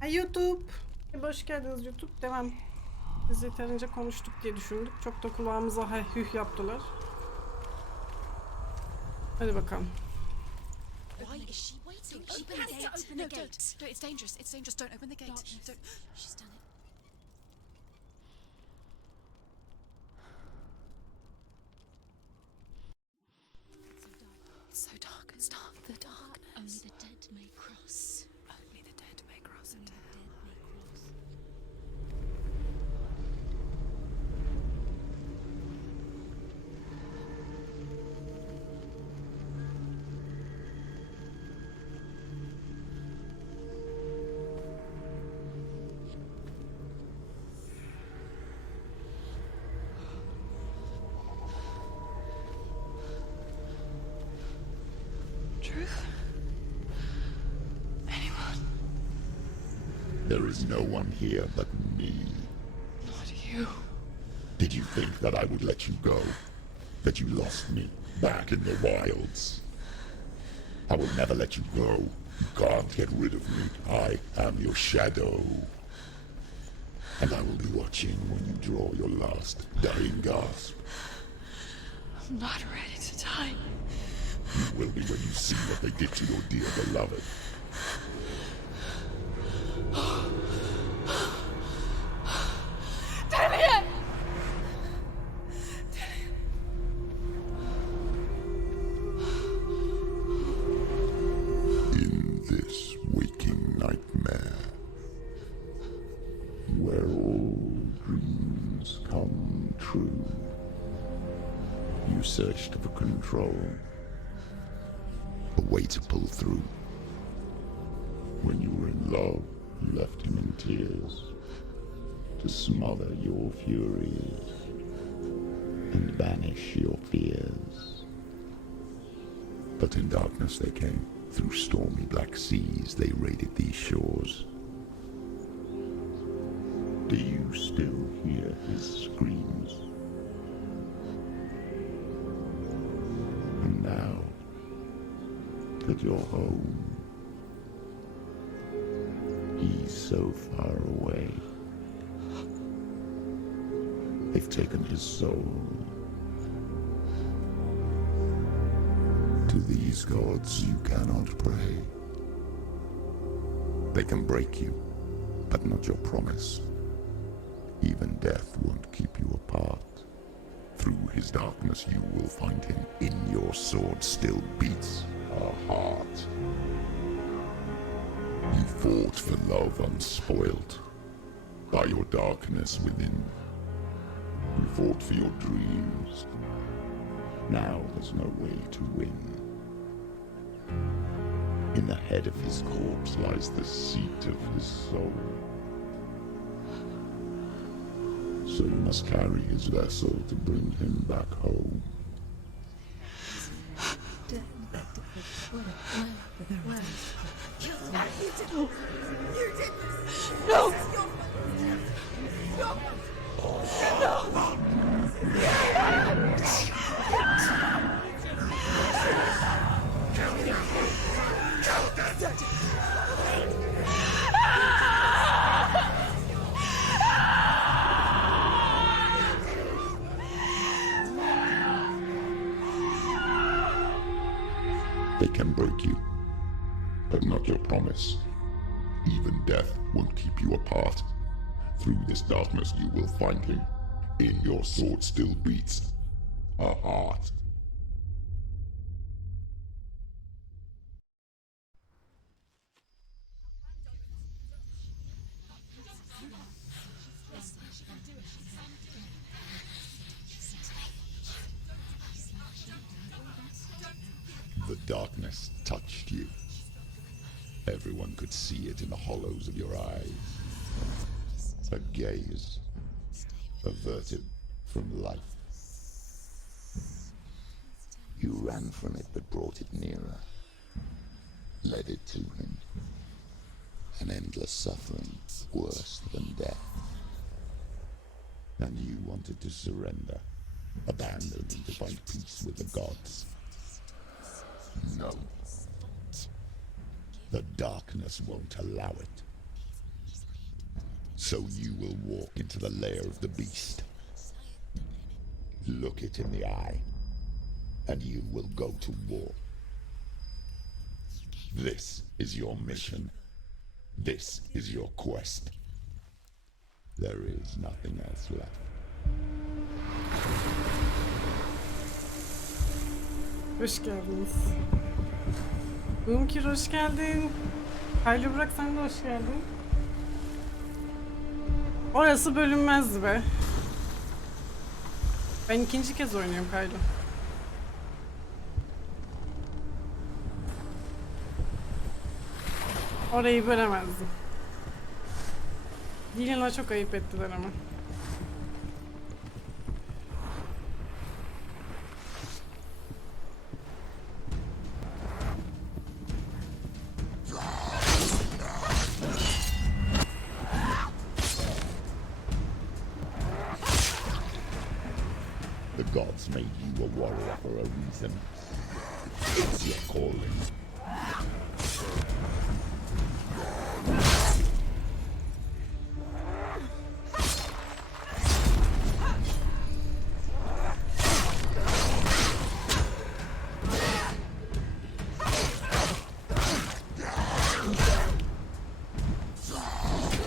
Ay YouTube. Hoş geldiniz YouTube. Devam. Biz yeterince konuştuk diye düşündük. Çok da kulağımıza hüh yaptılar. Hadi bakalım. Why is she waiting? She has to open the gate. No, it's dangerous. It's dangerous. Don't open the gate. Don't. She's done it. It's so dark. It's dark. The darkness. Only the dead may cross. Only the dead may cross. Only the dead may cross. Truth? Anyone? There is no one here but me. Not you. Did you think that I would let you go? That you lost me back in the wilds? I will never let you go. You can't get rid of me. I am your shadow. And I will be watching when you draw your last dying gasp. I'm not ready to die. You will be when you see what they did to your dear beloved. Damien! In this waking nightmare, where all dreams come true, you searched for control, a way to pull through. When you were in love, you left him in tears, to smother your furies and banish your fears. But in darkness they came, through stormy black seas they raided these shores. Do you still hear his screams? And now that you're home, he's so far away. They've taken his soul. To these gods you cannot pray. They can break you, but not your promise. Even death won't keep you apart. Through his darkness you will find him. In your sword still beats a heart. You fought for love unspoilt by your darkness within. You fought for your dreams. Now there's no way to win. In the head of his corpse lies the seat of his soul. So you must carry his vessel to bring him back home. No! They can break you, but not your promise. Even death won't keep you apart. Through this darkness you will find him. In your sword still beats a heart. The darkness touched you. Everyone could see it in the hollows of your eyes. A gaze averted from life. You ran from it but brought it nearer, led it to him. An endless suffering, worse than death. And you wanted to surrender, abandon and to find peace with the gods. No. The darkness won't allow it. So you will walk into the lair of the beast. Look it in the eye, and you will go to war. This is your mission. This is your quest. There is nothing else left. Hoş geldiniz. Mümkün hoş geldin. Hayli bırak sen de hoş geldin. Orası bölünmezdi be. Ben ikinci kez oynuyorum Kaylı. Orayı bölemezdim. Dilan'a çok ayıp ettiler ama. The gods made you a warrior for a reason. It's your calling.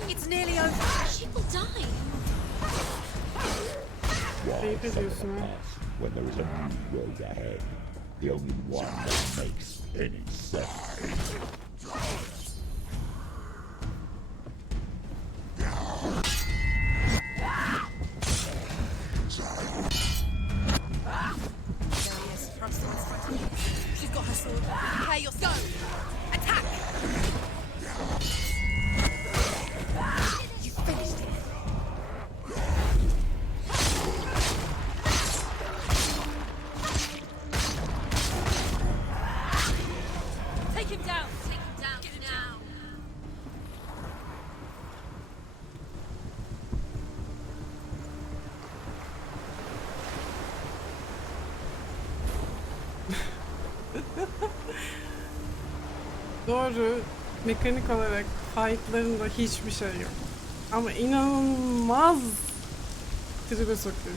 It's nearly over. She will die. Ayıp ediyorsun ha. When there is a new road ahead, the only one that makes any sense. There he is. Front sword, front of you. She's got her sword. Prepare your go. Attack. You finished it. Take him down. Take him down. Get him down. Doğru. Mekanik olarak fightlarında hiçbir şey yok. Ama inanılmaz tribe sokuyor.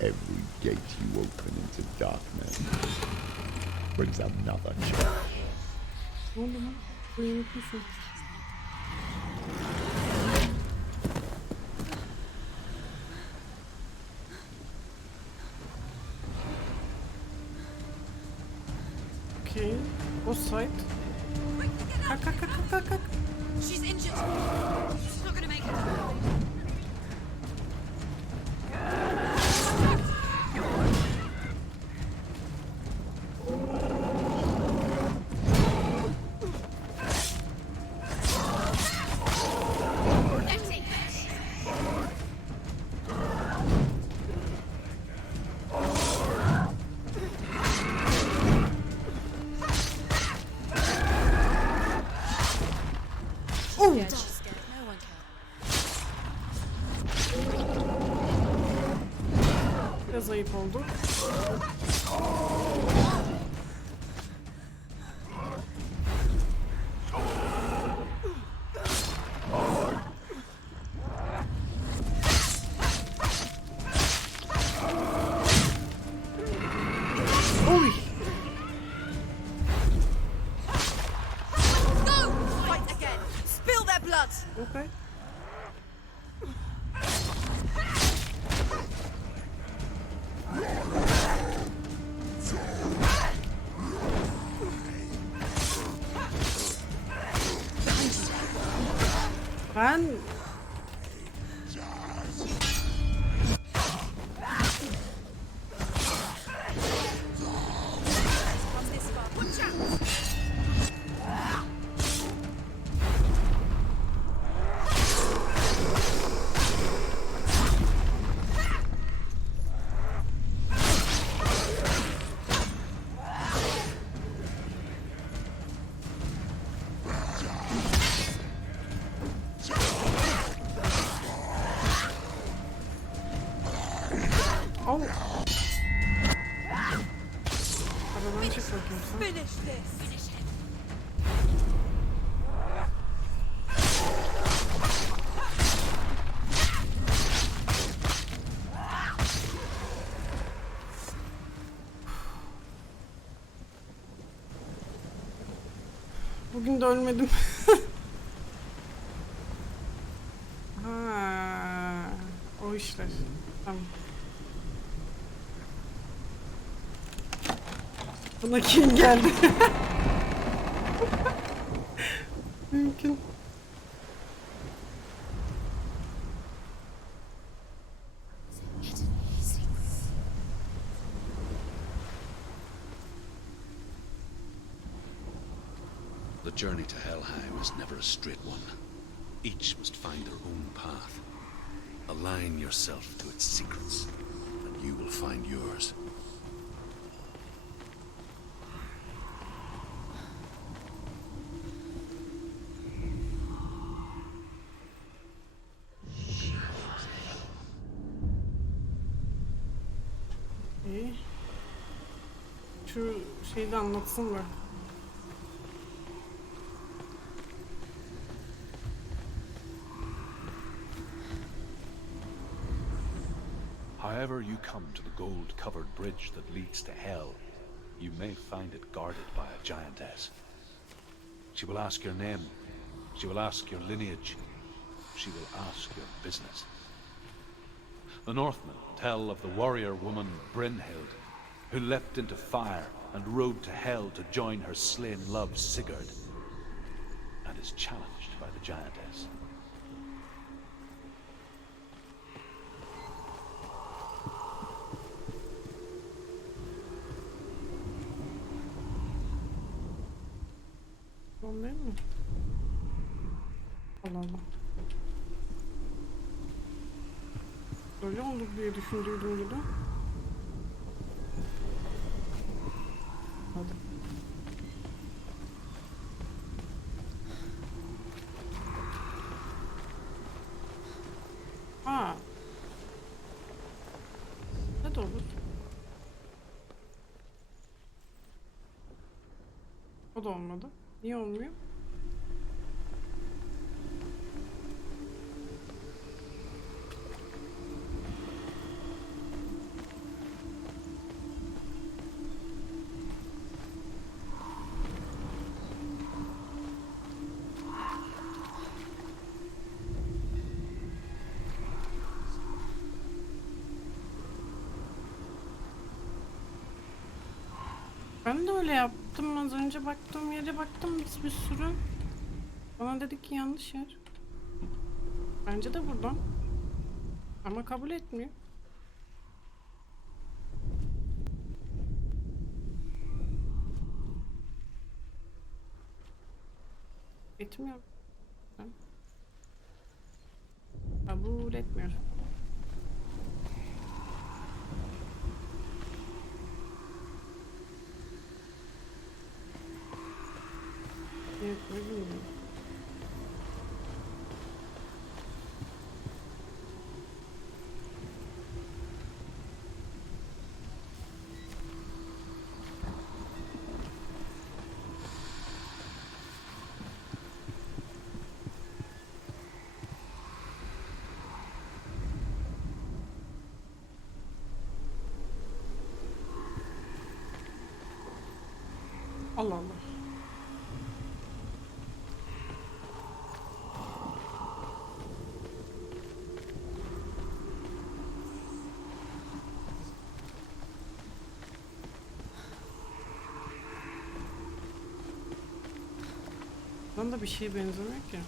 Every gate you open into darkness brings another change. Ne oldu lan? Uyanık mısın? Okay. O site. Kalk kalk kalk kalk kalk. She's injured. She's not gonna make it. Yeah, she's scared. No one can. Biraz ayıp oldu. Oy! Go! Fight again. Spill their blood. Okay. Ben From this far. Watch out! Çık bakayım sen. Finish this. Bugün de ölmedim. Ha, o işler. Tamam. Buna kim geldi? Mümkün. The journey to Helheim is never a straight one. Each must find their own path. Align yourself to its secrets, and you will find yours. İyi. Şu şeyi de anlatsın mı? However you come to the gold-covered bridge that leads to hell, you may find it guarded by a giantess. She will ask your name, she will ask your lineage, she will ask your business. The Northmen tell of the warrior woman Brynhild, who leapt into fire and rode to hell to join her slain love Sigurd, and is challenged by the giantess. Tamam değil mi? Allah Allah. Öyle olur diye düşündüydüm gibi. Hadi. Ha. Ne de olur. O da olmadı. Niye olmuyor? Ben de öyle yaptım. Az önce baktığım yere baktım bir sürü. Bana dedi ki yanlış yer. Bence de buradan. Ama kabul etmiyor. Etmiyor. Kabul etmiyor. Evet, öyle mi? Allah Allah. Buradan da bir şeye benzemiyor ki.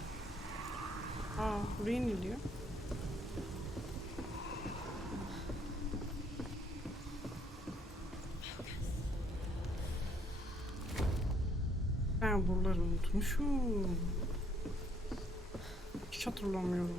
Aa, buraya ne diyor? Ben buraları unutmuşum. Hiç hatırlamıyorum.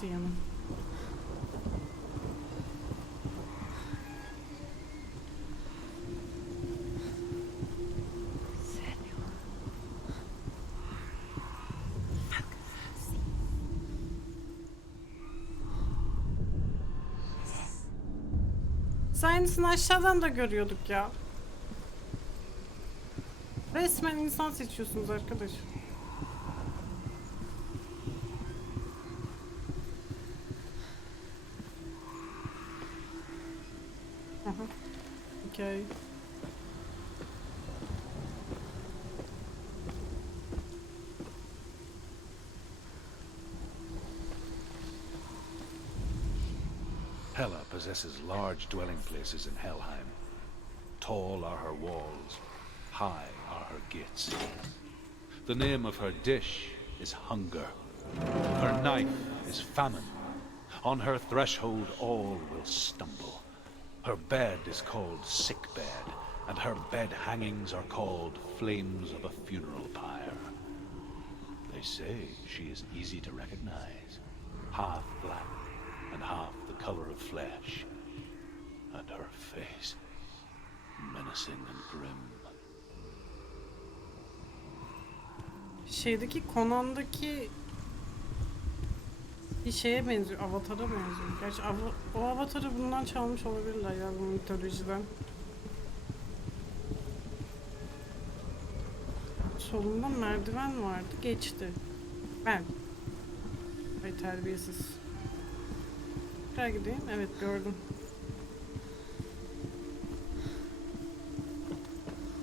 Nasıl yani? Biz aynısını aşağıdan da görüyorduk ya. Resmen insan seçiyorsunuz arkadaş. Aha. Okay. Hela possesses large dwelling places in Helheim. Tall are her walls, high are her gates. The name of her dish is hunger. Her knife is famine. On her threshold all will stumble. Her bed is called sick bed, and her bed hangings are called flames of a funeral pyre. They say she is easy to recognize, half black and half the color of flesh, and her face menacing and grim. Şeydeki Conan'daki bir şeye benziyor, Avatar'a benziyor. Gerçi o Avatar'ı bundan çalmış olabilirler ya, bu mitolojiden. Solunda merdiven vardı, geçti. Ben. Ay terbiyesiz. Tekrar gideyim, evet gördüm.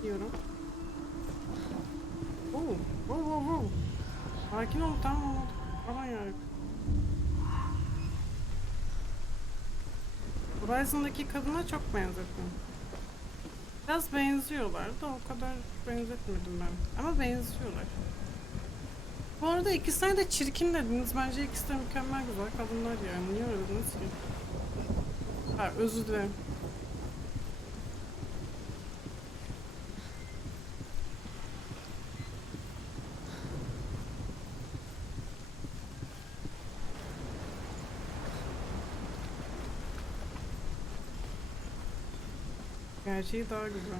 Diyorum. Oo. Sakin ol, tamam olmadı. Aman yarabbim. Horizon'daki kadına çok benzettim. Biraz benziyorlar da o kadar benzetmedim ben. Ama benziyorlar. Bu arada ikisine de çirkin dediniz. Bence ikisi de mükemmel güzel kadınlar yani. Niye öyle dediniz ki? Ha, özür dilerim. Gerçeği daha güzel.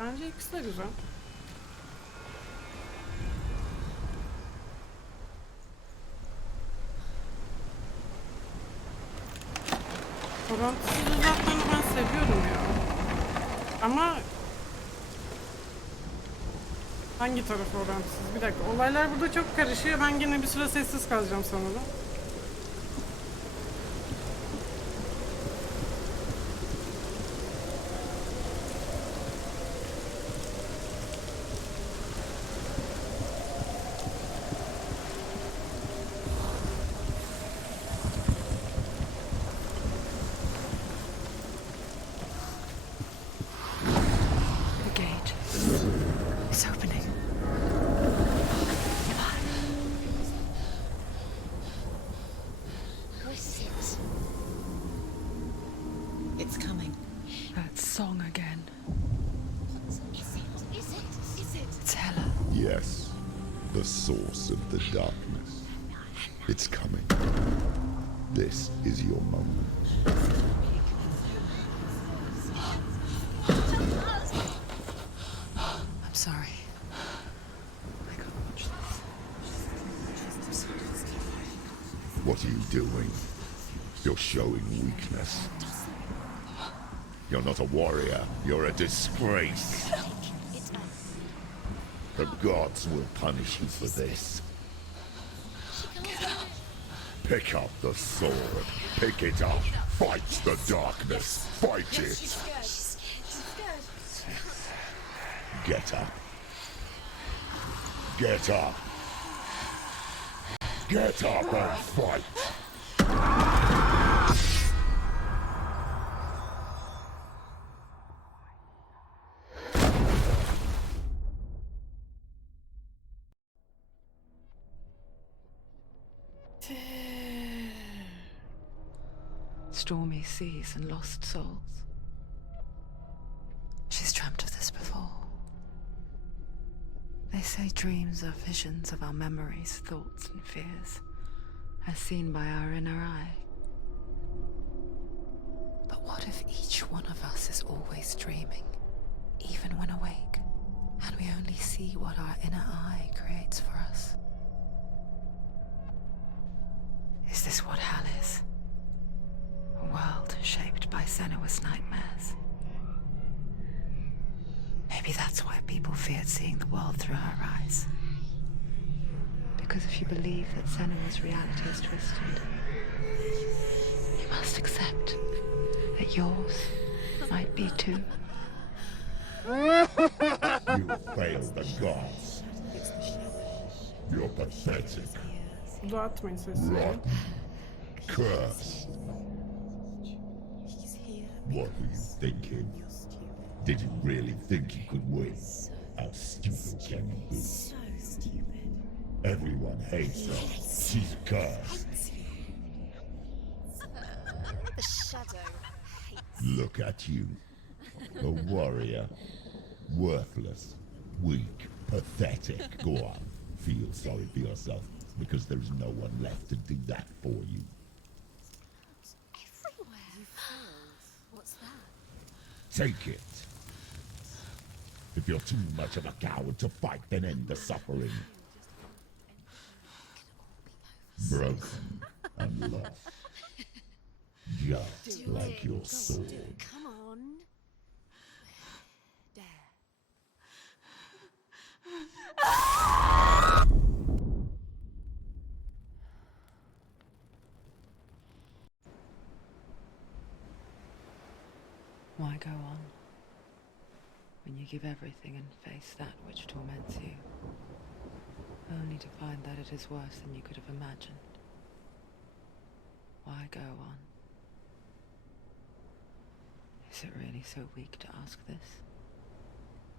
Bence ikisi de güzel. Orantısız uzaklarını ben seviyorum ya. Ama hangi tarafı orantısız? Bir dakika. Olaylar burada çok karışıyor. Ben yine bir süre sessiz kalacağım sanırım. It's coming. That song again. Is it? It's Hela. Yes, the source of the darkness. It's coming. This is your moment. I'm sorry. I can't watch this. What are you doing? You're showing weakness. You're not a warrior. You're a disgrace. The gods will punish you for this. Pick up the sword. Pick it up. Fight the darkness. Fight it. Get up. Get up. Get up and fight. Stormy seas and lost souls. She's dreamt of this before. They say dreams are visions of our memories, thoughts and fears. as seen by our inner eye. But what if each one of us is always dreaming, even when awake, and we only see what our inner eye creates for us? Is this what hell is? A world shaped by Senua's nightmares? Maybe that's why people feared seeing the world through her eyes. Because if you believe that Senua's reality is twisted, you must accept that yours might be too. You failed the gods. You're pathetic, Dağıtmayın sesini. rotten, cursed. What were you thinking? Did you really think you could win? How stupid can you be? So stupid. Everyone hates her. She's cursed. The shadow hates. Look at you. A warrior. Worthless. Weak. Pathetic. Go on. Feel sorry for yourself, because there's no one left to do that for you. Everywhere. You failed. What's that? Take it. If you're too much of a coward to fight, then end the suffering. Broken and lost. Just like your sword. Come on. Dare. Why go on when you give everything and face that which torments you, only to find that it is worse than you could have imagined? Why go on? Is it really so weak to ask this?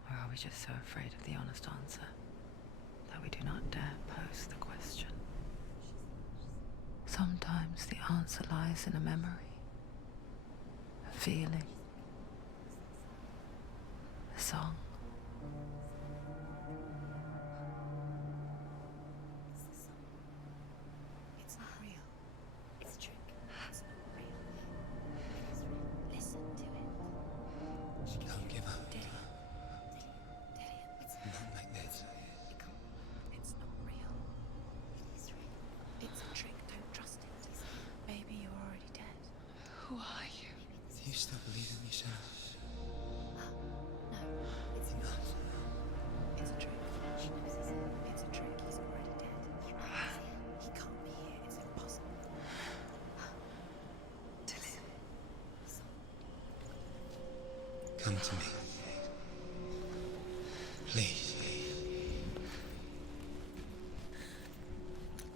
Or are we just so afraid of the honest answer that we do not dare pose the question? Sometimes the answer lies in a memory, a feeling, a song. It's not real. It's a trick. It's not real. It is real. Listen to it. Don't give up. Did it? It's Not like this. it can't. It's not real. It is real. It's a trick. Don't trust it. Maybe you're already dead. Who are you? Do you still believe in me, Senua? No, it's not. It's a trick. She knows it's him. It's a trick. He's already dead. He knows he's here. He can't be here. It's impossible. Come to me. Please.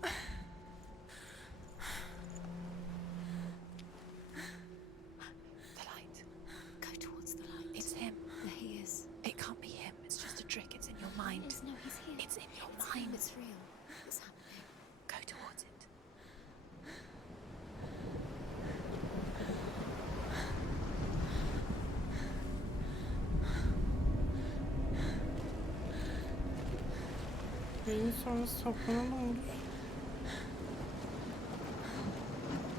The light. Go towards the light. It's him. There he is. It can't be him. It's just a trick. It's in your mind. No, he's here. It's in your mind. It's real. It's happening. Go towards it. Yayın sonrası toplanalım olur.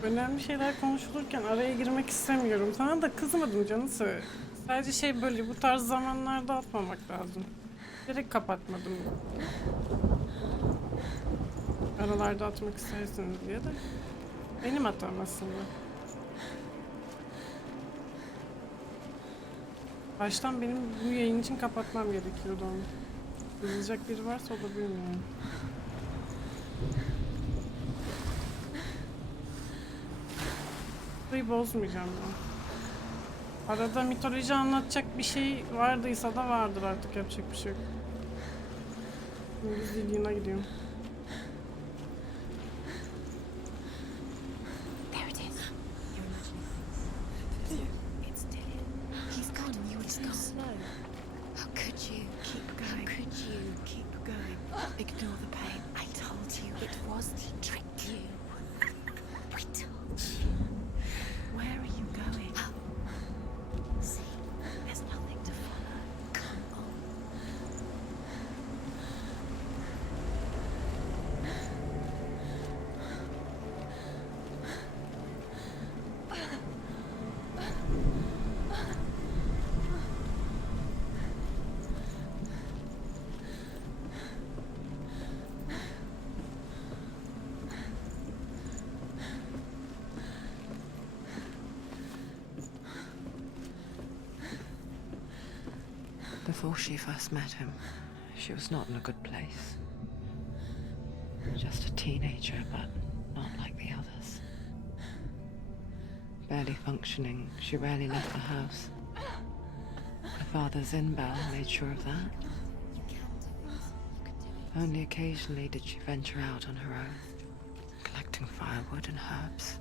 Önemli şeyler konuşulurken araya girmek istemiyorum. Sana da kızmadım canısı. Sadece böyle bu tarz zamanlarda atmamak lazım. Direkt kapatmadım. Aralarda atmak isterseniz diye de. Benim hatam aslında. Baştan benim bu yayın için kapatmam gerekiyordu onu. Kızılacak biri varsa o da bilmiyorum. Burayı bozmayacağım ben. Arada mitoloji anlatacak bir şey vardıysa da vardır, artık yapacak bir şey yok. Şimdi zilliğine gidiyorum. There it is. You're imagining. It's Dillian. He's gone. You were too slow. How could you? Keep going. How could you? Keep going. Ignore the pain. I told you it was to trick you. I told you. Where are you going? See, there's nothing to follow. Come on. Before she first met him, she was not in a good place. Just a teenager, but not like the others. Barely functioning, she rarely left the house. Her father's in-bell made sure of that. Only occasionally did she venture out on her own, collecting firewood and herbs.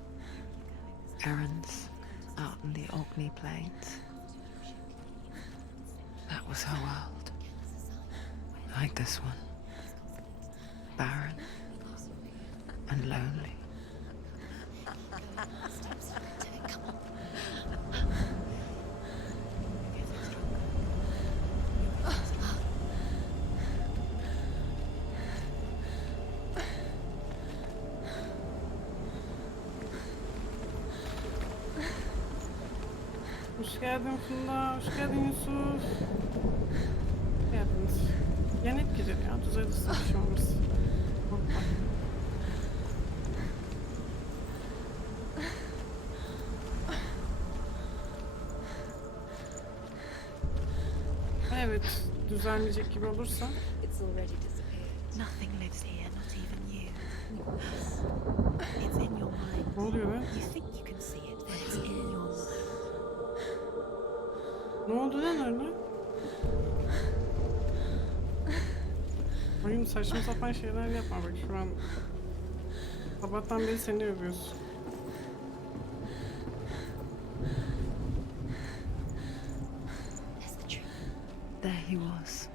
Errands out in the Orkney Plains. That was her world. Like this one. Barren and lonely. Hoş geldin Funda, hoş geldin Yusuf. Hoş geldiniz. Yenek girer ya, düzelirsin bir şey olmaz. Korkma. Evet, düzelmeyecek gibi olursa. It's already disappeared. Nothing lives here, not even you. It's in your mind. Ne oluyor be? You think you can see it, but it's in your mind. Ne oldu lan öyle? Oyun saçma sapan şeyler yapma bak şu an. Sabahtan beri seni övüyorsun. There he was.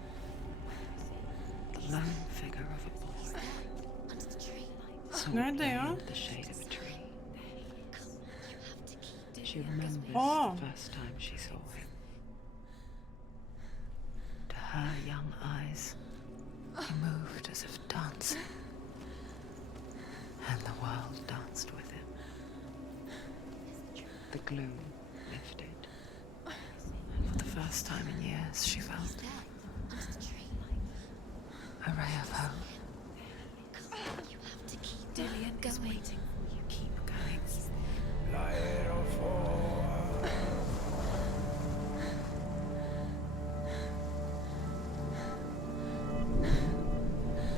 The lone figure of a boy. So Nerede ya? plain the shade of a tree. She remembers Oh. the first time she saw him. To her young eyes, he moved as if dancing. And the world danced with him. The gloom lifted. And for the first time in years, she felt a ray of hope. Dillian is waiting for you. Keep going.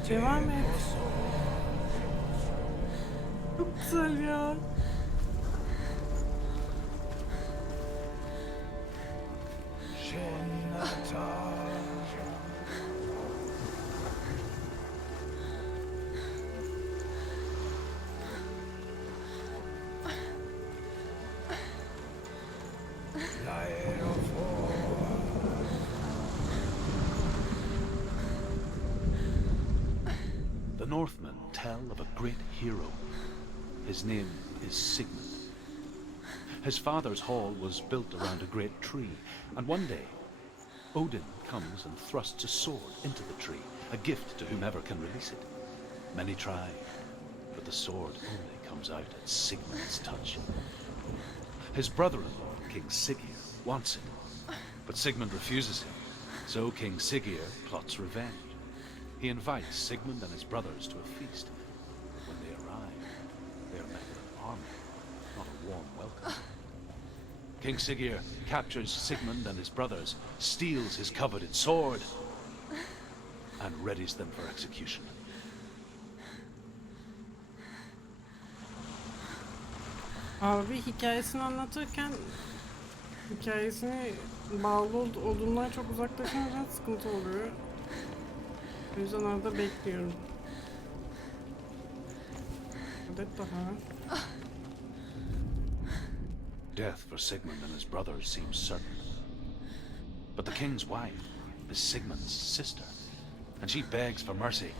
Devam et. Çok güzel ya. The Northmen tell of a great hero. His name is Sigmund. His father's hall was built around a great tree, and one day, Odin comes and thrusts a sword into the tree, a gift to whomever can release it. Many try, but the sword only comes out at Sigmund's touch. His brother-in-law, King Siggeir, wants it, but Sigmund refuses him, so King Siggeir plots revenge. He invites Sigmund and his brothers to a feast. When they arrive, they are met with an army, not a warm welcome. King Siggeir captures Sigmund and his brothers, steals his coveted sword, and readies them for execution. Abi hikayesini anlatırken hikayesini bağlı olduğundan çok uzaklaşınca sıkıntı oluyor. O yüzden arada bekliyorum. Adet daha. Death for Sigmund and his brothers seems certain. But the king's wife is Sigmund's sister, and she begs for mercy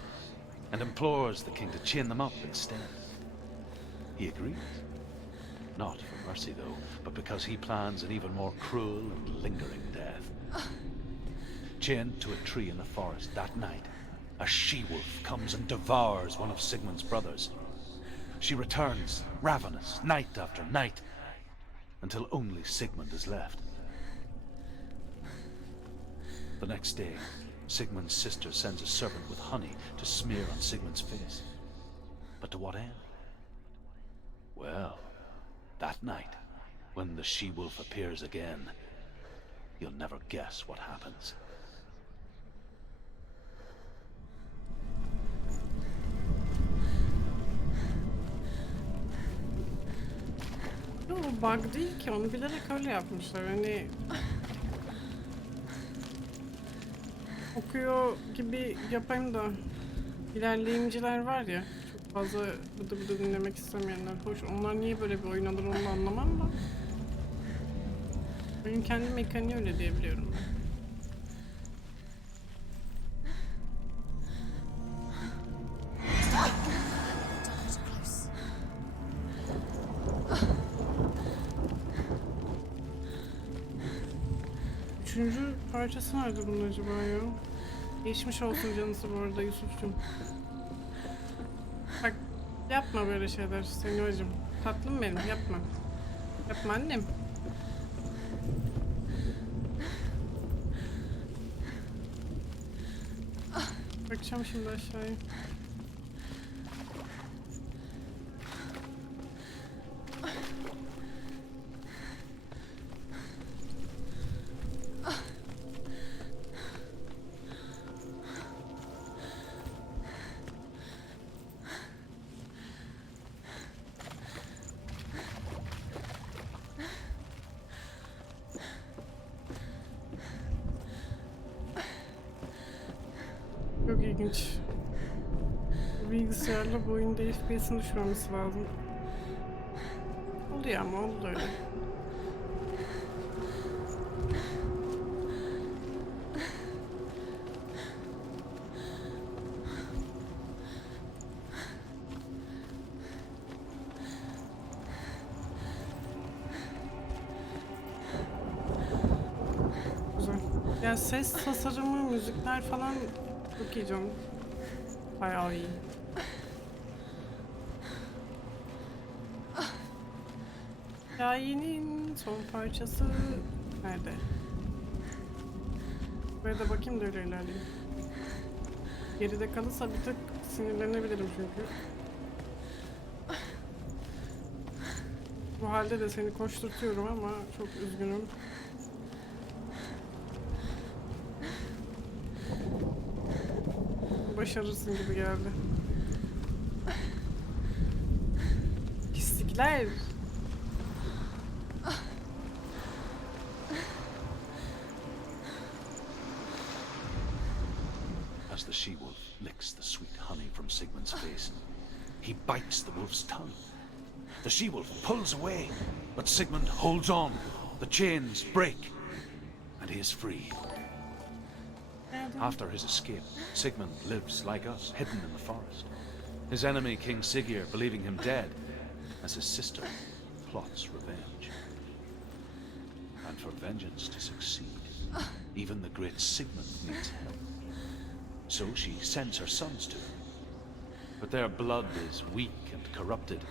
and implores the king to chain them up instead. He agrees. Not for mercy, though, but because he plans an even more cruel and lingering death. Chained to a tree in the forest that night, a she-wolf comes and devours one of Sigmund's brothers. She returns, ravenous, night after night, until only Sigmund is left. The next day, Sigmund's sister sends a servant with honey to smear on Sigmund's face. But to what end? Well, that night, when the she-wolf appears again, you'll never guess what happens. Yo, o bug değil ki, onu bilerek öyle yapmışlar. Hani okuyor gibi yapayım da ilerleyimciler var ya, çok fazla bıdı bıdı dinlemek istemeyenler. Hoş, onlar niye böyle bir oyun alır onu da anlamam da. Oyun kendi mekaniği öyle diyebiliyorum ben. Close. Üçüncü parçası nerede bunun acaba ya? Geçmiş olsun canısı bu arada Yusuf'cum. Bak yapma böyle şeyler Senua'cığım. Tatlım benim, yapma. Yapma annem. Bakacağım şimdi aşağıya. Çok ilginç. Bu bilgisayarla bu oyunda FPS'in düşmemesi lazım. Oluyor ama oldu öyle. Güzel. Ya ses tasarımı, müzikler falan çok iyi canım. Bayağı iyi. Hikayenin son parçası nerede? Buraya da bakayım da öyle ilerleyeyim. Geride kalırsa bir tık sinirlenebilirim çünkü. Bu halde de seni koşturtuyorum ama çok üzgünüm. Başarırsın gibi geldi. Pislikler. As the she-wolf licks the sweet honey from Sigmund's face, he bites the wolf's tongue. The she-wolf pulls away, but Sigmund holds on. The chains break, and he is free. After his escape, Sigmund lives like us, hidden in the forest. His enemy, King Siggeir, believing him dead, as his sister plots revenge. And for vengeance to succeed, even the great Sigmund needs help. So she sends her sons to him. But their blood is weak and corrupted,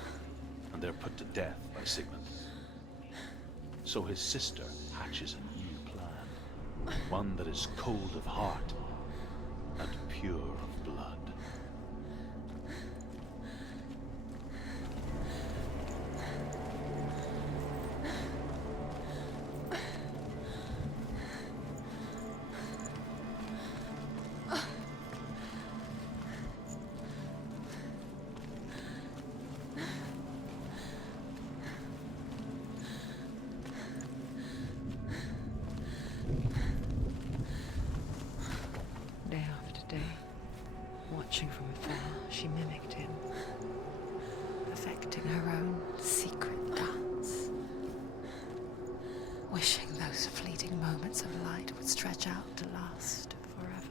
and they're put to death by Sigmund. So his sister hatches a new plan, one that is cold of heart and pure of blood. Day after day, watching from afar, she mimicked him, perfecting her own secret dance, wishing those fleeting moments of light would stretch out to last forever.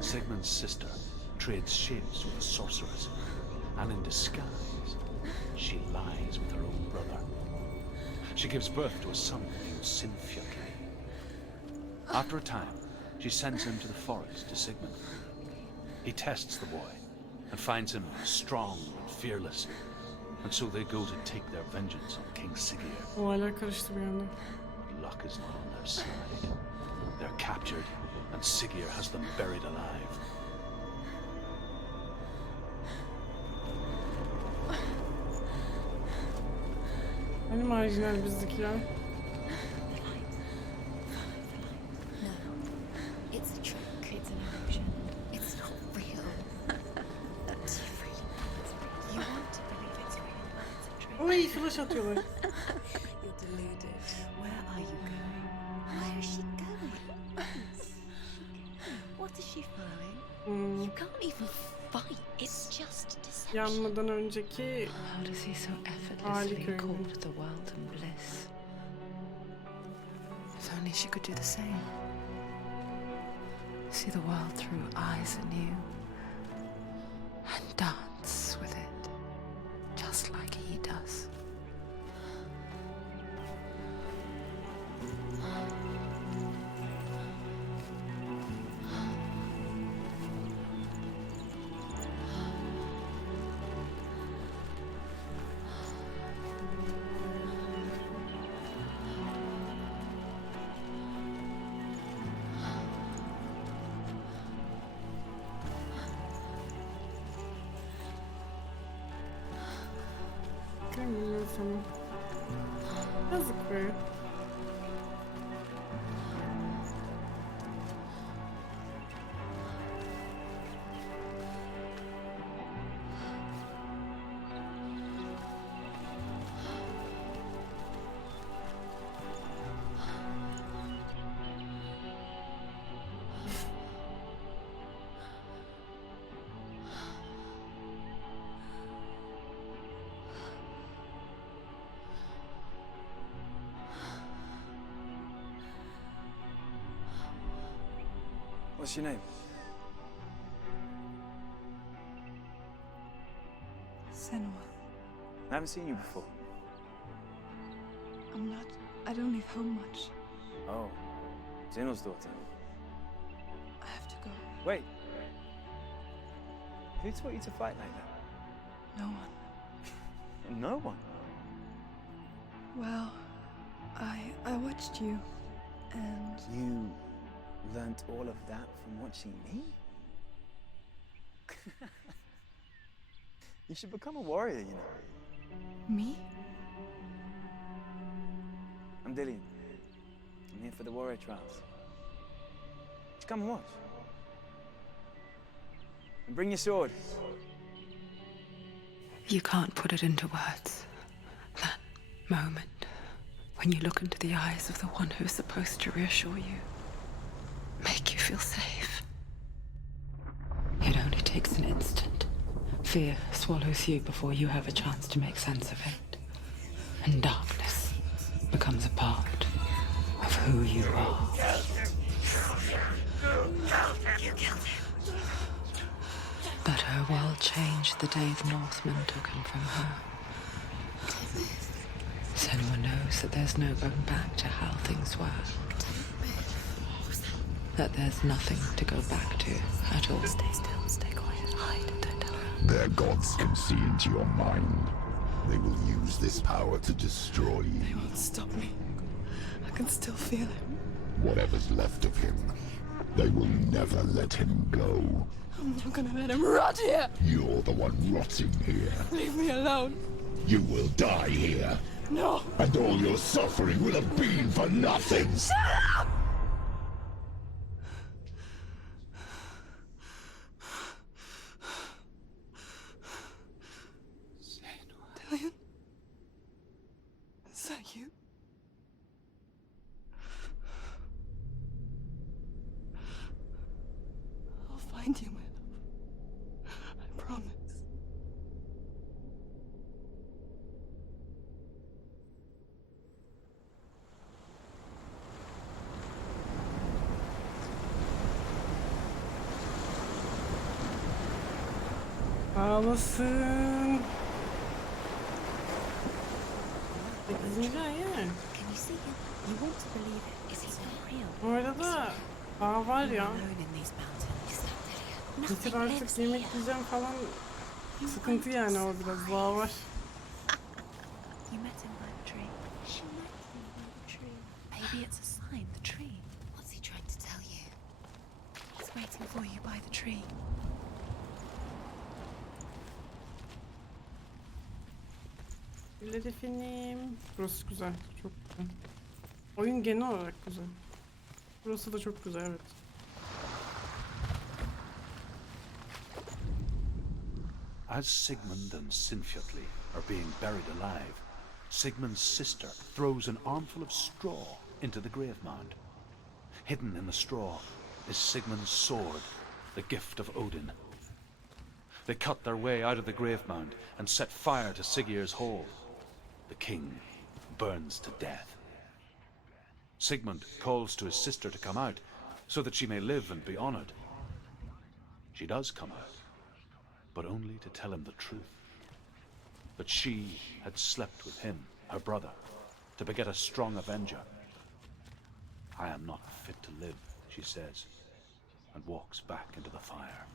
Sigmund's sister trades shapes with a sorceress, and in disguise, she lies with her own brother. She gives birth to a son named Sinfjötli. After a time, she sends him to the forest to Sigmund. He tests the boy and finds him strong and fearless, and so they go to take their vengeance on King Siggeir. Olaylar karıştı bir anda. Luck is not on their side. They're captured, and Siggeir has them buried alive. Hani marjinal bizdekiler. No, it's a trick. It's an illusion. It's not real. Do you really think it's real? You want to believe it's real, but it's a trick. Oy flash atıyorlar. You're deluded. Where are you going? Where is she going? What is she following? You can't even fight. It's just deception. Yanmadan önceki How does he so effortlessly Harika. call the world and bliss? If only she could do the same. See the world through eyes anew and dance with it, just like he does. bilmiyorum sana. Yazık be. What's your name? Senua. I haven't seen you before. I don't leave home much. Oh, Zeno's daughter. I have to go. Wait. Who taught you to fight like that? No one. No one. Well, I watched you, and You learnt all of that from watching me? You should become a warrior, you know. me? I'm Dillian. I'm here for the warrior trials. Just come and watch. And bring your sword. You can't put it into words. That moment when you look into the eyes of the one who's supposed to reassure you, make you feel safe. It only takes an instant. Fear swallows you before you have a chance to make sense of it. And darkness becomes a part of who you are. But her world changed the day the Northmen took him from her. Senua knows that there's no going back to how things were. That there's nothing to go back to at all. Stay still, stay quiet, hide, don't tell her. Their gods can see into your mind. They will use this power to destroy They you. won't stop me. I can still feel him. Whatever's left of him, they will never let him go. I'm not gonna let him rot here. You're the one rotting here. Leave me alone. You will die here. No. And all your suffering will have been for nothing. Shut up! Dillian? Is that you? I'll find you, my love. I promise. Ağlasın. 8. ay yani. Can you see him? You want to believe it. Is he not real? Bu arada daha var ya. Alone in these mountains. Is that Dillian? Bitir Nothing lives artık yemek here. yiyeceğim falan. Sıkıntı yani o biraz daha var. You met him by the tree. She met him by the tree. Maybe it's a sign, the tree. What's he trying to tell you? He's waiting for you by the tree. İleri film. Burası güzel. Çok güzel. Oyun genel olarak güzel. Burası da çok güzel, evet. As Sigmund and Sinfjotli are being buried alive, Sigmund's sister throws an armful of straw into the grave mound. Hidden in the straw is Sigmund's sword, the gift of Odin. They cut their way out of the grave mound and set fire to Siggeir's hall. The king burns to death. Sigmund calls to his sister to come out so that she may live and be honored. She does come out, but only to tell him the truth. That she had slept with him, her brother, to beget a strong avenger. I am not fit to live, she says, and walks back into the fire.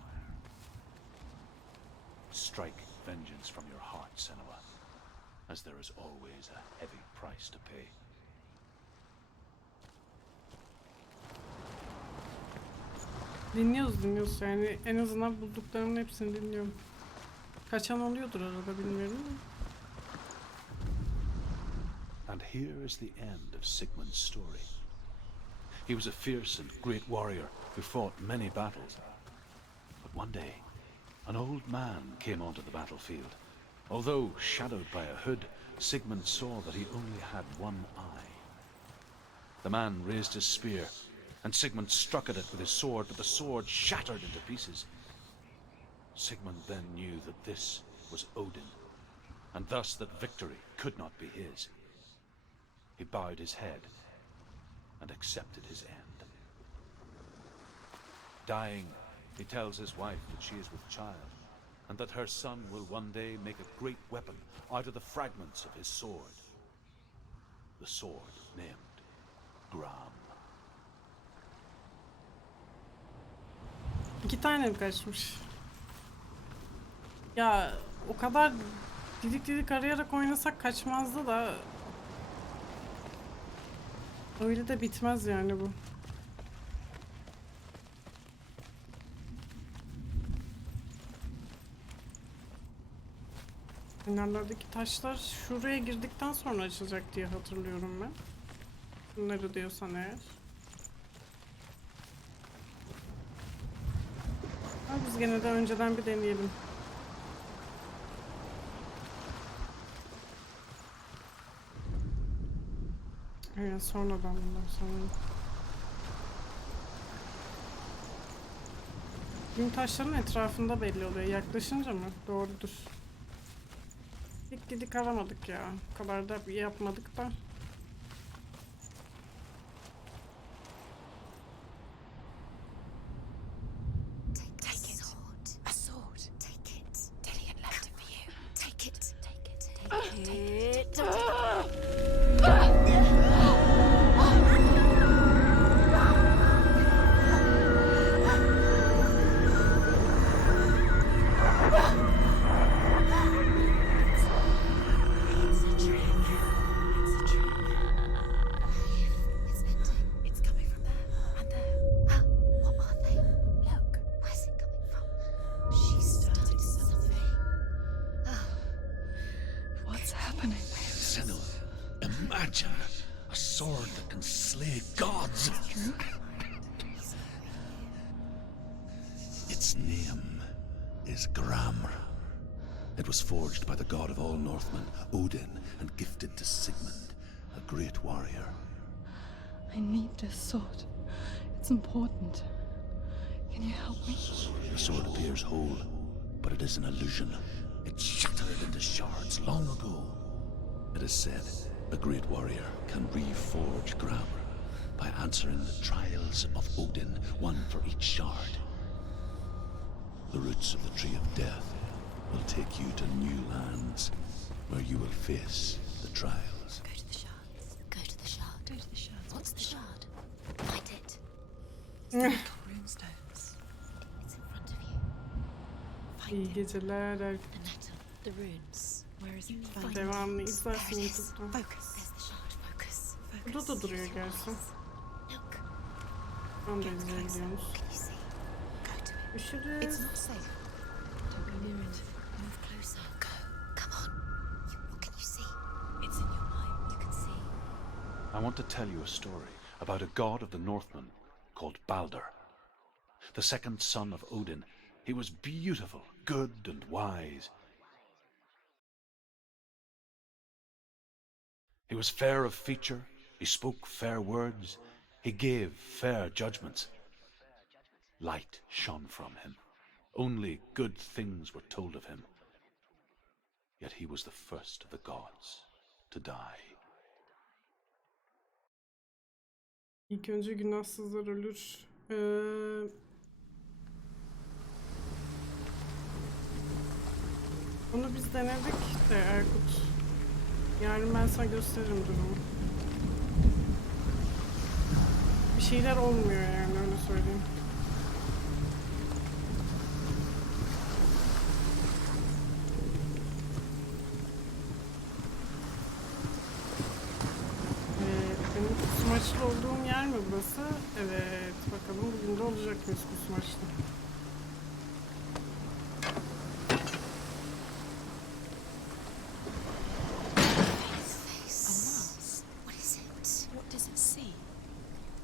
Strike vengeance from your heart, Senua, as there is always a heavy price to pay. Dinliyoruz yani en azından bulduklarımın hepsini dinliyorum. Kaçan oluyordur arada, bilmiyorum ama. And here is the end of Sigmund's story. He was a fierce and great warrior who fought many battles. But one day, an old man came onto the battlefield. Although shadowed by a hood, Sigmund saw that he only had one eye. The man raised his spear, and Sigmund struck at it with his sword, but the sword shattered into pieces. Sigmund then knew that this was Odin, and thus that victory could not be his. He bowed his head and accepted his end. Dying, he tells his wife that she is with child, and that her son will one day make a great weapon out of the fragments of his sword. The sword named Gram. 2 tane mi kaçmış? Ya o kadar didik didik arayarak oynasak kaçmazdı da öyle de bitmez yani bu. Kenarlardaki taşlar şuraya girdikten sonra açılacak diye hatırlıyorum ben. Bunları diyorsan eğer. Ama biz gene de önceden bir deneyelim. Evet, sonradan bunlar sanırım. Gün taşların etrafında belli oluyor. Yaklaşınca mı? Doğrudur. Dik didik aramadık ya. O kadar da yapmadık da. Imagine a sword that can slay gods. Its name is Gram. It was forged by the god of all Northmen, Odin, and gifted to Sigmund, a great warrior. I need this sword. It's important. Can you help me? The sword appears whole, but it is an illusion. It shattered into shards long ago. It is said a great warrior can reforge Gram by answering the trials of Odin, one for each shard. The roots of the Tree of Death will take you to new lands where you will face the trials. Go to the shards. Go to the shard. Go to the shards. What's the shard? Find it. Runestones. It's in front of you. İyi Find it. geceler. The metal. The runes. Where is You it? find Devamlı it. izlersin There it is. YouTube'da. Focus. There's the shard. Focus. Burada da duruyor gerçi. Look. Onu da Get closer. izleyebiliyoruz. Can you see? Go to it. Görüşürüz. It's not safe. Don't go near it. Move closer. Go. Come on. What can you see? I want to tell you a story about a god of the Northmen called Balder. The second son of Odin. He was beautiful, good, and wise. He was fair of feature, he spoke fair words, he gave fair judgments. Light shone from him. Only good things were told of him. Yet he was the first of the gods to die. İlk önce günahsızlar ölür. Onu biz denedik de Erkut. Yarın ben sana gösteririm durumu. Bir şeyler olmuyor yani, öyle söyleyeyim. Benim kusmaçlı olduğum yer mi burası? Evet, bakalım bugün de olacak mıyız kusmaçlı? What does it see?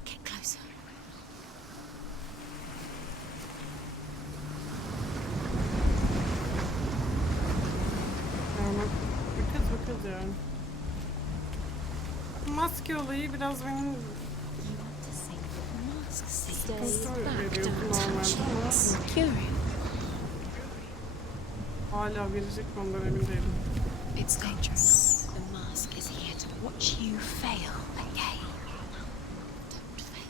Get closer. Yani bakız yani. Maske olayı biraz benim sıkıntı veriyordu normalde ama hala verecek mi ondan emin değilim. It's dangerous. The mask is here to watch you fail again. Don't fail.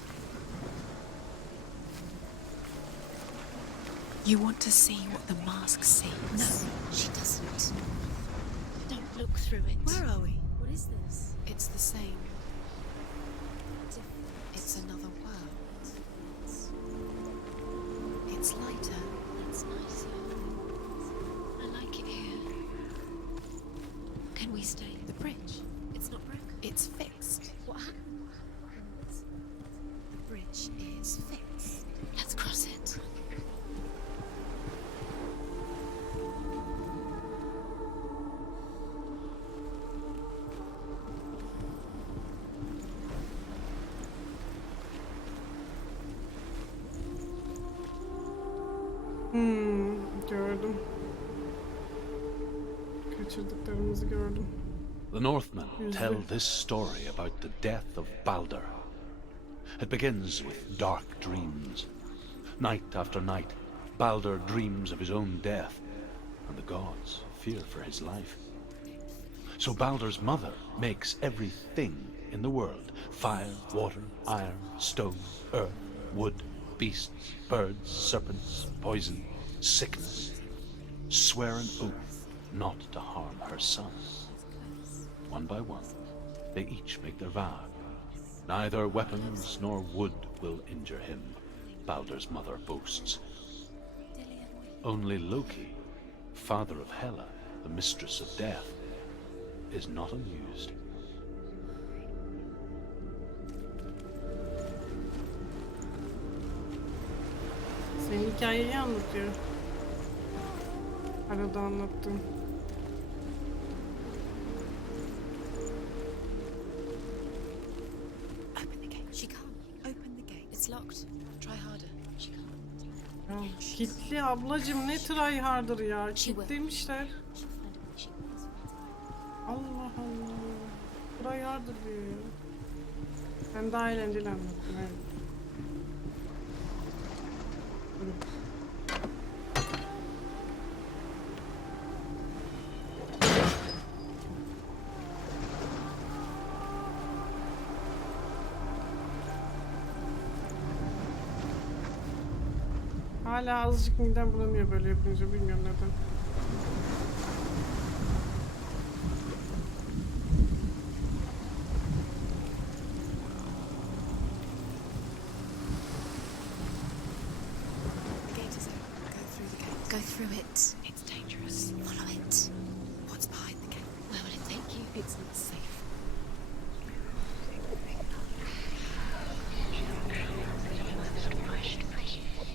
You want to see what the mask sees? No, she doesn't. Don't look through it. Where are we? What is this? It's the same. It's another world. It's lighter. It's nicer. I like it here. Can we stay? The bridge. It's not broken. It's fixed. What happened? The bridge is fixed. Let's cross it. Gördüm. Kaçırdıklarımızı gördüm. The Northmen tell this story about the death of Balder. It begins with dark dreams. Night after night, Balder dreams of his own death, and the gods fear for his life. So Balder's mother makes everything in the world: fire, water, iron, stone, earth, wood, beasts, birds, serpents, poison, sickness. Swear an oath not to harm her son. One by one, they each make their vow. Neither weapons nor wood will injure him, Balder's mother boasts. Only Loki, father of Hela, the mistress of death, is not amused. Senin hikayeyi anlatıyor. Arada anlattım. Open the gate. She can't. Open the gate. It's locked. Try harder. She can't. Ya, kilitli ablacım, ne tryhardır ya. Kilitliymişler. Allah Allah. Tryhardır diyor ya. Ben daha eğlenceli anlattım. Evet. Hala azıcık midem bulanıyor böyle yapınca, bilmiyorum neden. The gate is open. Go through the gate. Go through it. It's dangerous. Follow it. What's behind the gate? Where will it take you? It's not safe.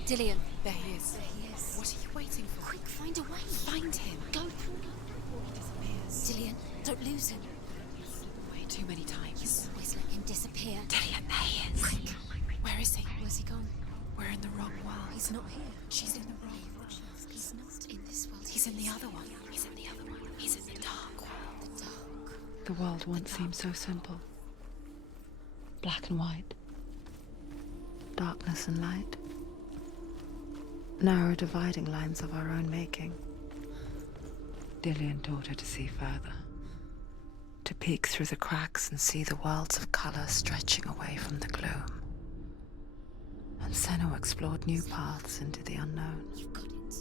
Dillian. There he is. There he is. What are you waiting for? Quick, find a way. Find him. Go through. He disappears. Dillian, don't lose him. Way too many times. Always let him him disappear. Dillian, there he is. Quick. Where is he? Where's he gone? We're in the wrong world. He's not here. She's in the wrong world. He's not in this world. He's in the other one. He's in the other one. He's in the dark world. The dark. The world once seemed so simple. Black and white. Darkness and light. Narrow dividing lines of our own making. Dillian taught her to see further. To peek through the cracks and see the worlds of colour stretching away from the gloom. And Senua explored new paths into the unknown. You've got it.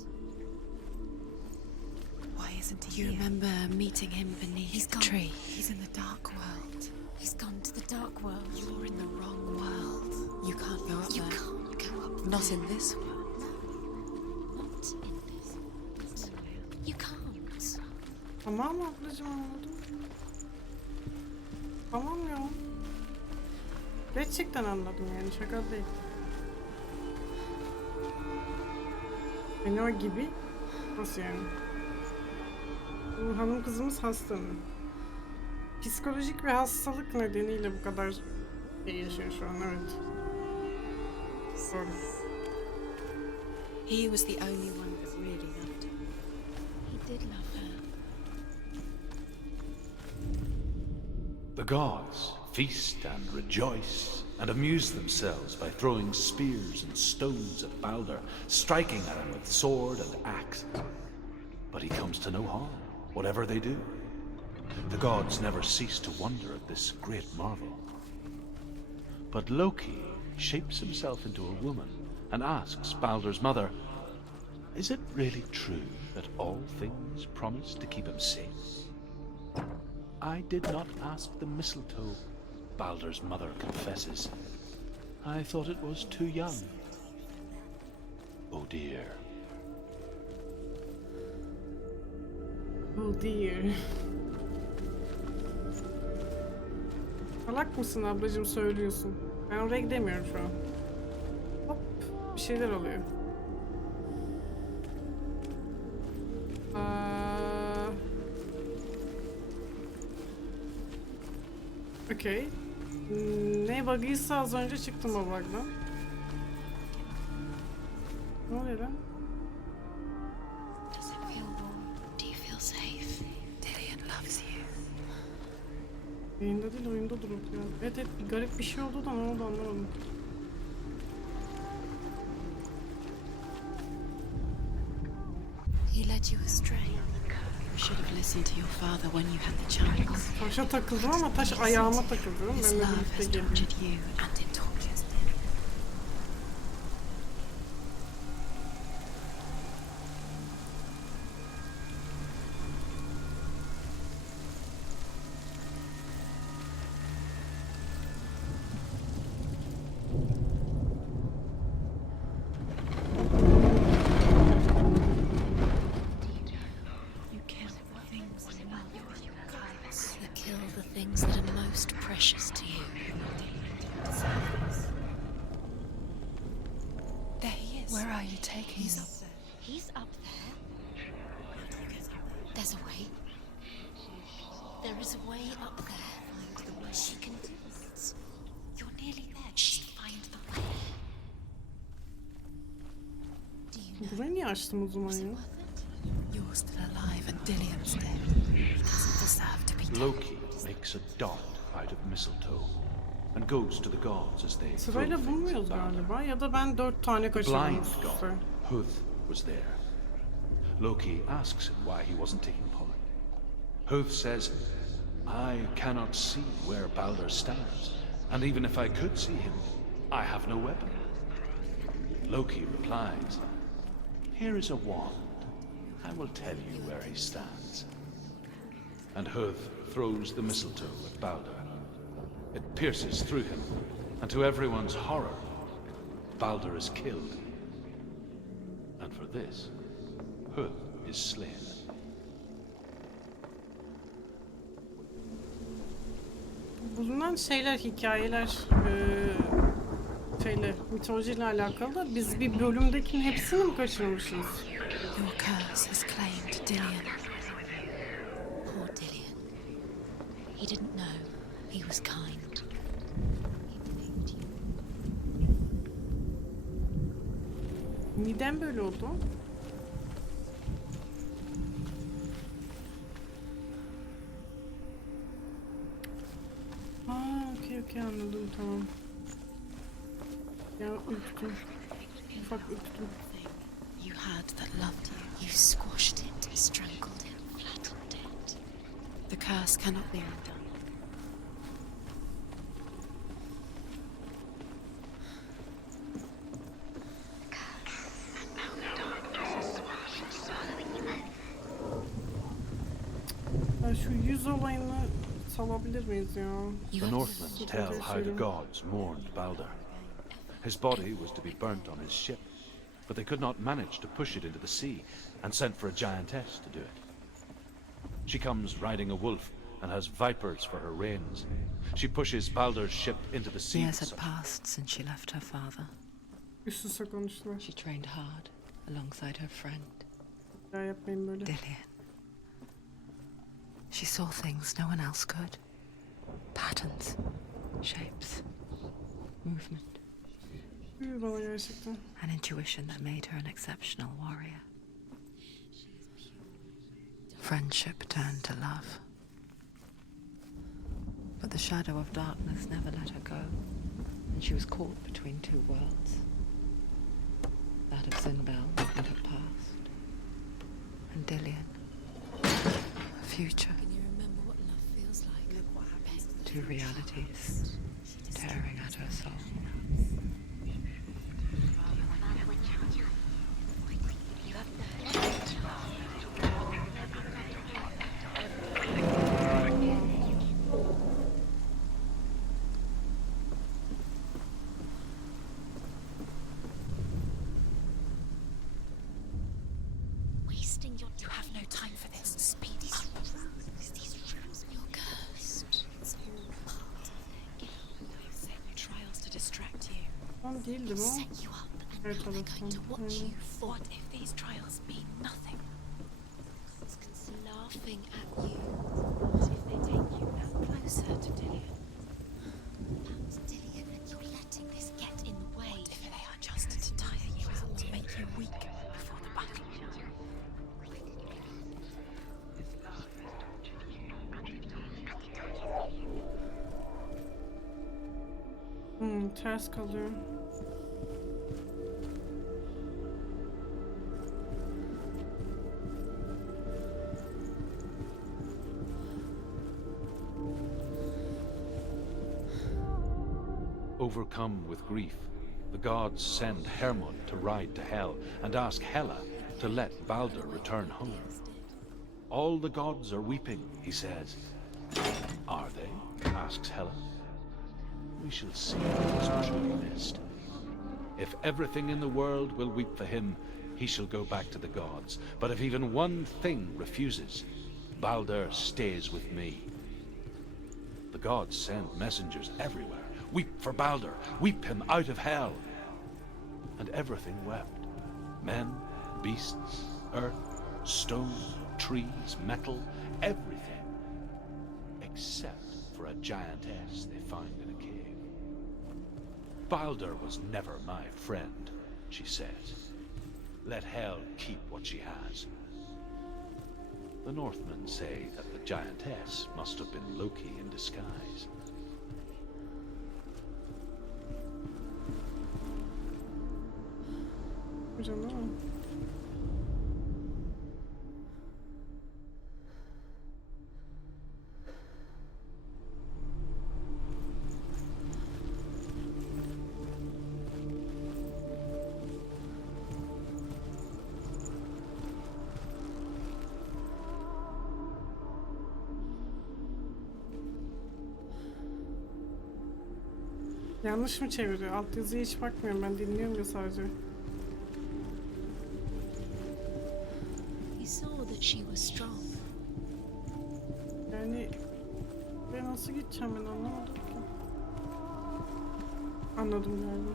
Why isn't he Do you here? remember meeting him beneath He's the gone. tree? He's in the dark world. He's gone to the dark world. You're in the wrong world. You can't go up You there. can't go up Not there. in this world. Not in this. You can't. Tamam ablacığım, anladım. Tamam ya. Gerçekten anladım yani, şaka değil. Senua gibi. Nasıl yani? Bu hanım kızımız hasta mı? Psikolojik bir hastalık nedeniyle bu kadar şey yaşıyor şu an, evet. Sorry. He was the only one that really loved him. He did love her. The gods feast and rejoice and amuse themselves by throwing spears and stones at Balder, striking at him with sword and axe. But he comes to no harm, whatever they do. The gods never cease to wonder at this great marvel. But Loki shapes himself into a woman and asks Balder's mother, "Is it really true that all things promise to keep him safe?" "I did not ask the mistletoe," Balder's mother confesses. "I thought it was too young." Oh dear. Oh dear. Salak mısın ablacığım, söylüyorsun. Ben oraya gidemiyorum şu an. Hop, bir şeyler oluyor. Okey. Ne bug'ıysa az önce çıktım o bug'dan. Ne oluyor lan? Does it feel warm? Do you feel safe? Dillian loves you. Yayında değil, oyunda durup ya. Evet evet, bir garip bir şey oldu da ne oldu anlamadım. He led you astray. You should have listened to your father when you had the chance. Taşa takıldım ama taş ayağıma takıldı. His Ben de love birlikte has geldim. tortured you and it tortures them. You kill the things that love you kindness. You kill the things that are most precious to you. There he is. Where are you taking He's him? up there. He's up there. There's a way. There is a way up there. She can do it. You're nearly there. Just find the way. Do you know? Burayı niye açtım o zaman Is it ya? worth it? You're still alive and Dillian's dead. He doesn't deserve to be dead. Loki makes a dart out of mistletoe and goes to the gods as they throw Sırayla things bulmuyoruz at Balder. galiba ya da ben 4 tane The kaçırdım blind üst god, üste. Huth, was there. Loki asks him why he wasn't taking part. Huth says, "I cannot see where Balder stands, and even if I could see him, I have no weapon." Loki replies, "Here is a wand. I will tell you where he stands." And Huth throws the mistletoe at Balder. It pierces through him, and to everyone's horror, Balder is killed. And for this, Huth is slain. Bulunan şeyler, hikayeler, mitolojiyle alakalı da biz bir bölümdekinin hepsini mi kaçırmışız? Your curse has claimed Dillian. Poor Dillian. He didn't know. He was kind. Neden böyle oldu? Okey anladım, tamam. Ya ürktüm. Ufak ürktüm. You had that loved you. You squashed it, strangled it, flattened it. The curse cannot be undone. Ya şu yüz olayını salabilir miyiz ya? The Northmen tell how the gods mourned Balder. His body was to be burnt on his ship, but they could not manage to push it into the sea, and sent for a giantess to do it. She comes riding a wolf and has vipers for her reins. She pushes Balder's ship into the sea. Years had passed since she left her father. Üst üste konuştular. She trained hard alongside her friend, Ya yapmayın böyle. Dillian. She saw things no one else could. Patterns, shapes, movement. Büyü bana gerçekten. An intuition that made her an exceptional warrior. Friendship turned to love. But the shadow of darkness never let her go, and she was caught between two worlds. That of Sinbel and her past, and Dillian, her future. Can you remember what love feels like? Look what happened. Two realities tearing at her soul. Wasting your... You have no time for this. Speed these rules. You're cursed. It's all part of their game. I've set you trials to distract you. Tam değildi bu. Set you up, and Evet, now they're going to tamam. watch you. What if these trials mean nothing? It's laughing at you. What if they take you now closer to Dillian? That's Dillian, and you're letting this get in the way. What if they are just to tire you out, to make you weak before the battle? Ters kalıyor. Overcome with grief, the gods send Hermod to ride to Hell and ask Hela to let Balder return home. All the gods are weeping, he says. Are they? Asks Hela. We shall see what is truly missed. If everything in the world will weep for him, he shall go back to the gods. But if even one thing refuses, Balder stays with me. The gods send messengers everywhere. Weep for Balder, weep him out of hell. And everything wept. Men, beasts, earth, stone, trees, metal, everything. Except for a giantess they find in a cave. Balder was never my friend, she says. Let Hel keep what she has. The Northmen say that the giantess must have been Loki in disguise. Canım. Yanlış mı çeviriyor? Altyazıya hiç bakmıyorum, ben dinliyorum ya sadece. He saw that she was strong. Yani ben nasıl gideceğim, ben anlamadım ki. Anladım galiba.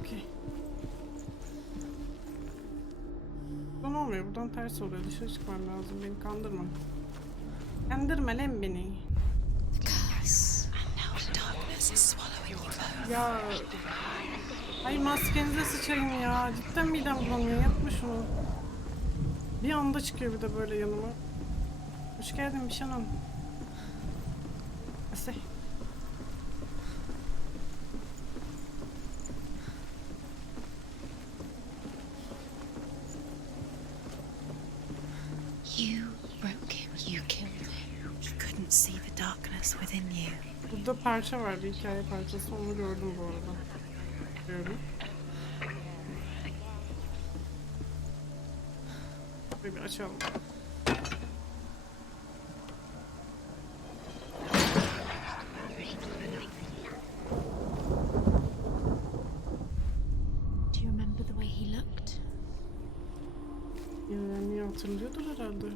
Okey. Buradan olmuyor, buradan ters oluyor. Dışarı çıkmam lazım, beni kandırma. Kandırma lan beni. The Ya. Ay maskenize sıçayım ya. Cidden midem bulanıyor. Yapma şunu. Bir anda çıkıyor bir de böyle yanıma. Hoş geldin Bişan Hanım. Asıl. You broke him. You killed him. You couldn't see the darkness within you. Burada parça var, bir hikaye parçası. Onu gördüm bu arada. Gördüm. Bir açalım. Do you remember the way he looked? Yani hatırlıyordur herhalde.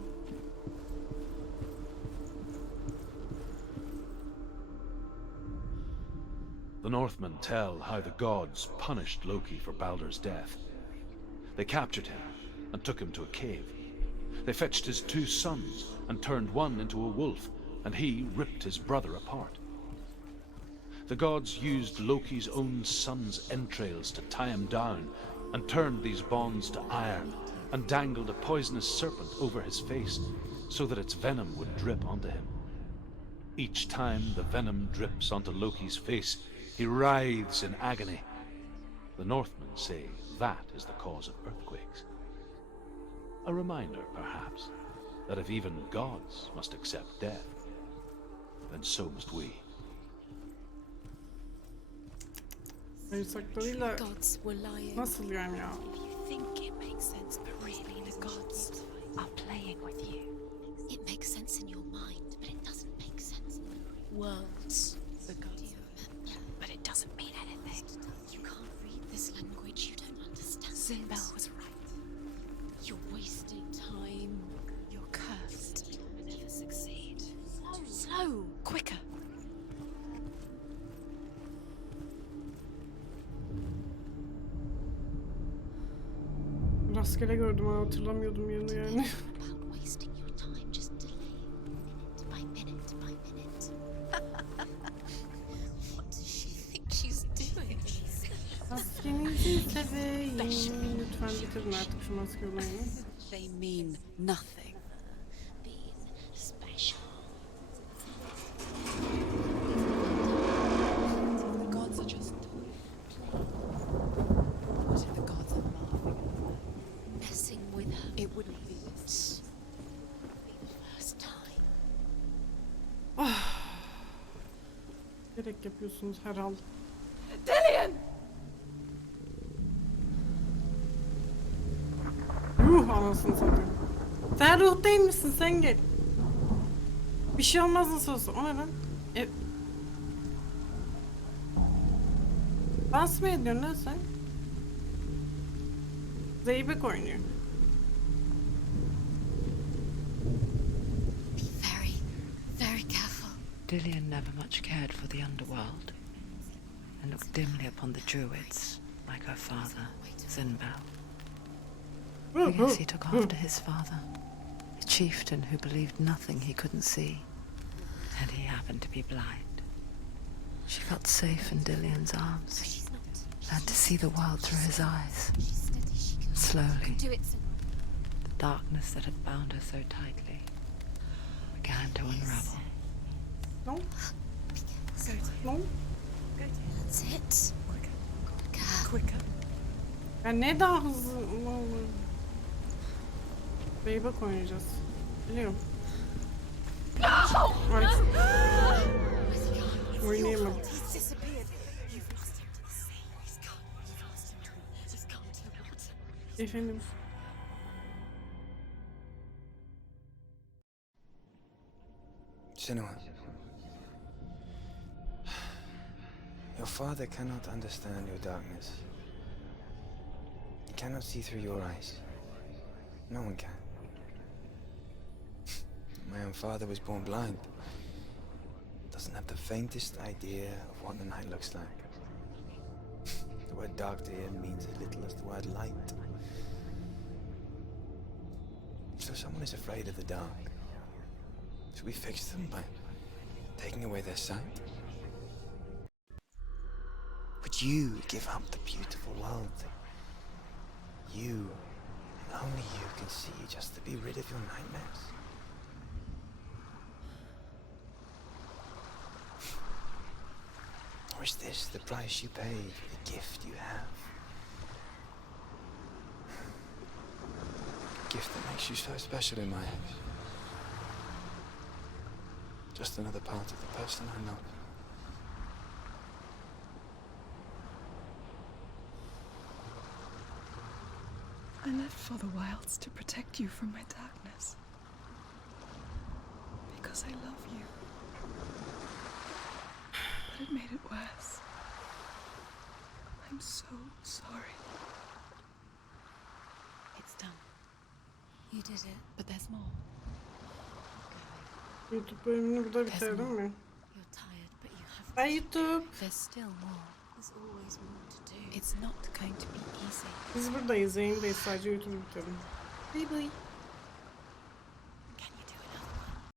The Northmen tell how the gods punished Loki for Baldur's death. They captured him and took him to a cave. They fetched his 2 sons and turned one into a wolf, and he ripped his brother apart. The gods used Loki's own son's entrails to tie him down and turned these bonds to iron and dangled a poisonous serpent over his face so that its venom would drip onto him. Each time the venom drips onto Loki's face, he writhes in agony. The Northmen say that is the cause of earthquakes. A reminder, perhaps, that if even gods must accept death, then so must we. Sayısaklarıyla Gods were lying. nasıl yani ya? You think it makes sense, but really the gods are playing with you. It makes sense in your mind, but it doesn't make sense in the worlds. The gods, but it doesn't mean anything. You can't read this language. You don't understand. Zinbel was right. You're wasting time. You're cursed. You'll never succeed. Slow, quicker. Rastgele gördüm ama hatırlamıyordum yerini yani. About wasting your time, just delay minute by minute by minute. What does she think she's doing? Maskenizi seveyim. Lütfen bitirin artık şu maske olayını. They mean nothing. Being special. The gods are just. What if the gods are laughing? Messing with her. It wouldn't be this. Be the first time. Gerek yapıyorsunuz herhalde. Ruh anasını satayım. Sen ruh değil misin? Sen gel. Bir şey olmaz nasıl olsa. O ne lan? Dans mı ediyorsun lan sen? Zeybek oynuyor. Be very, very careful. Dillion never much cared for the underworld and looked dimly upon the druids like her father, Zinbel. I guess he took after his father, a chieftain who believed nothing he couldn't see, and he happened to be blind. She felt safe in Dillion's arms, She's not. learned to see the world through his eyes. She's steady. She can Slowly, do it. the darkness that had bound her so tightly began to unravel. No? Be careful. No? That's it. Quicker. Quicker. Ya ne daha hızlı? Vallahi. Zeybek oynayacağız. Biliyorum. Ay. Oynayamam. He's disappeared. You've lost him to the sea. He's gone. You've lost him to the... He's gone to the water. Efendim. Senua, your father cannot understand your darkness. He cannot see through your eyes. No one can. My own father was born blind. Doesn't have the faintest idea of what the night looks like. The word dark to him means as little as the word light. So someone is afraid of the dark. Should we fix them by taking away their sight? Would you give up the beautiful world that you, and only you, can see just to be rid of your nightmares? Or is this the price you pay for the gift you have? A gift that makes you so special in my eyes. Just another part of the person I know. I lived for the wilds to protect you from my darkness. Because I love you. But it made it worse. I'm so sorry. It's done. You did it, but there's more. YouTube bölümünü burada bitirelim mi? You're tired, but you have. Bye YouTube. There's still more. There's always more to do. It's not going to be easy. Biz buradayız, yayındayız. Sadece YouTube'u bitirelim. Bye bye.